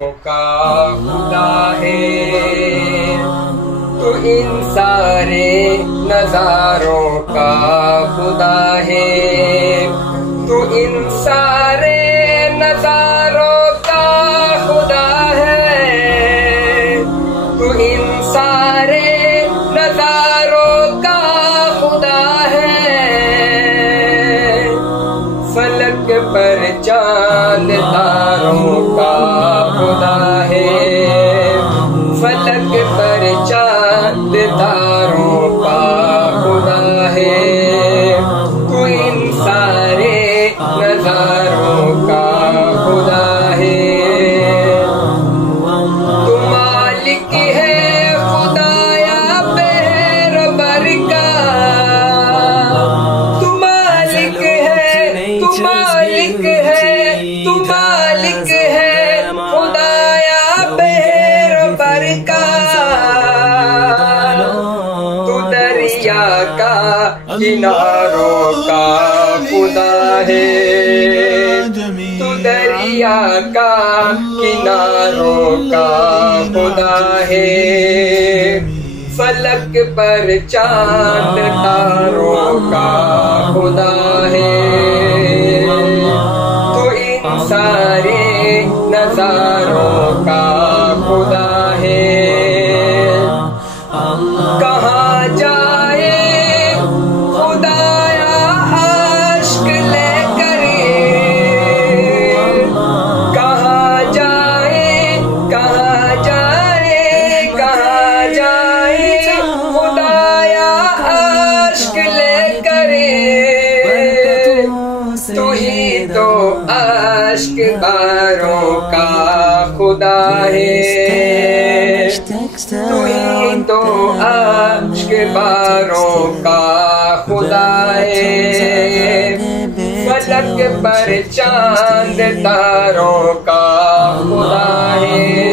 کا خدا ہے تو ان سارے نظاروں کا خدا ہے، تو ان سارے نظاروں کا خدا ہے، تو ان سارے نظاروں کا خدا ہے۔ فلک پر چاند تاروں کا خدا ہے، فلک پر چاند تاروں کا خدا ہے، تو ان سارے نظاروں کا خدا ہے۔ تو مالک ہے خدایا بہر بر کا، تو مالک ہے، تو مالک ہے، تو مالک ہے خدایا بہر بر کا، تو دریا کا کناروں کا خدا ہے، تو دریا کا کناروں کا خدا ہے۔ فلک پر چاند تاروں کا خدا ہے، تو ان سارے نظاروں کا خدا ہے۔ کہاں جائے خدایا عشق لے کر، کہاں جائے، کہاں جائے، کہاں جائے خدایا عشق لے کر، تو ہی تو عشق باروں کا خدا ہے، تو ہی تو عشق باروں کا خدا ہے۔ فلک پر چاند تاروں کا خدا ہے۔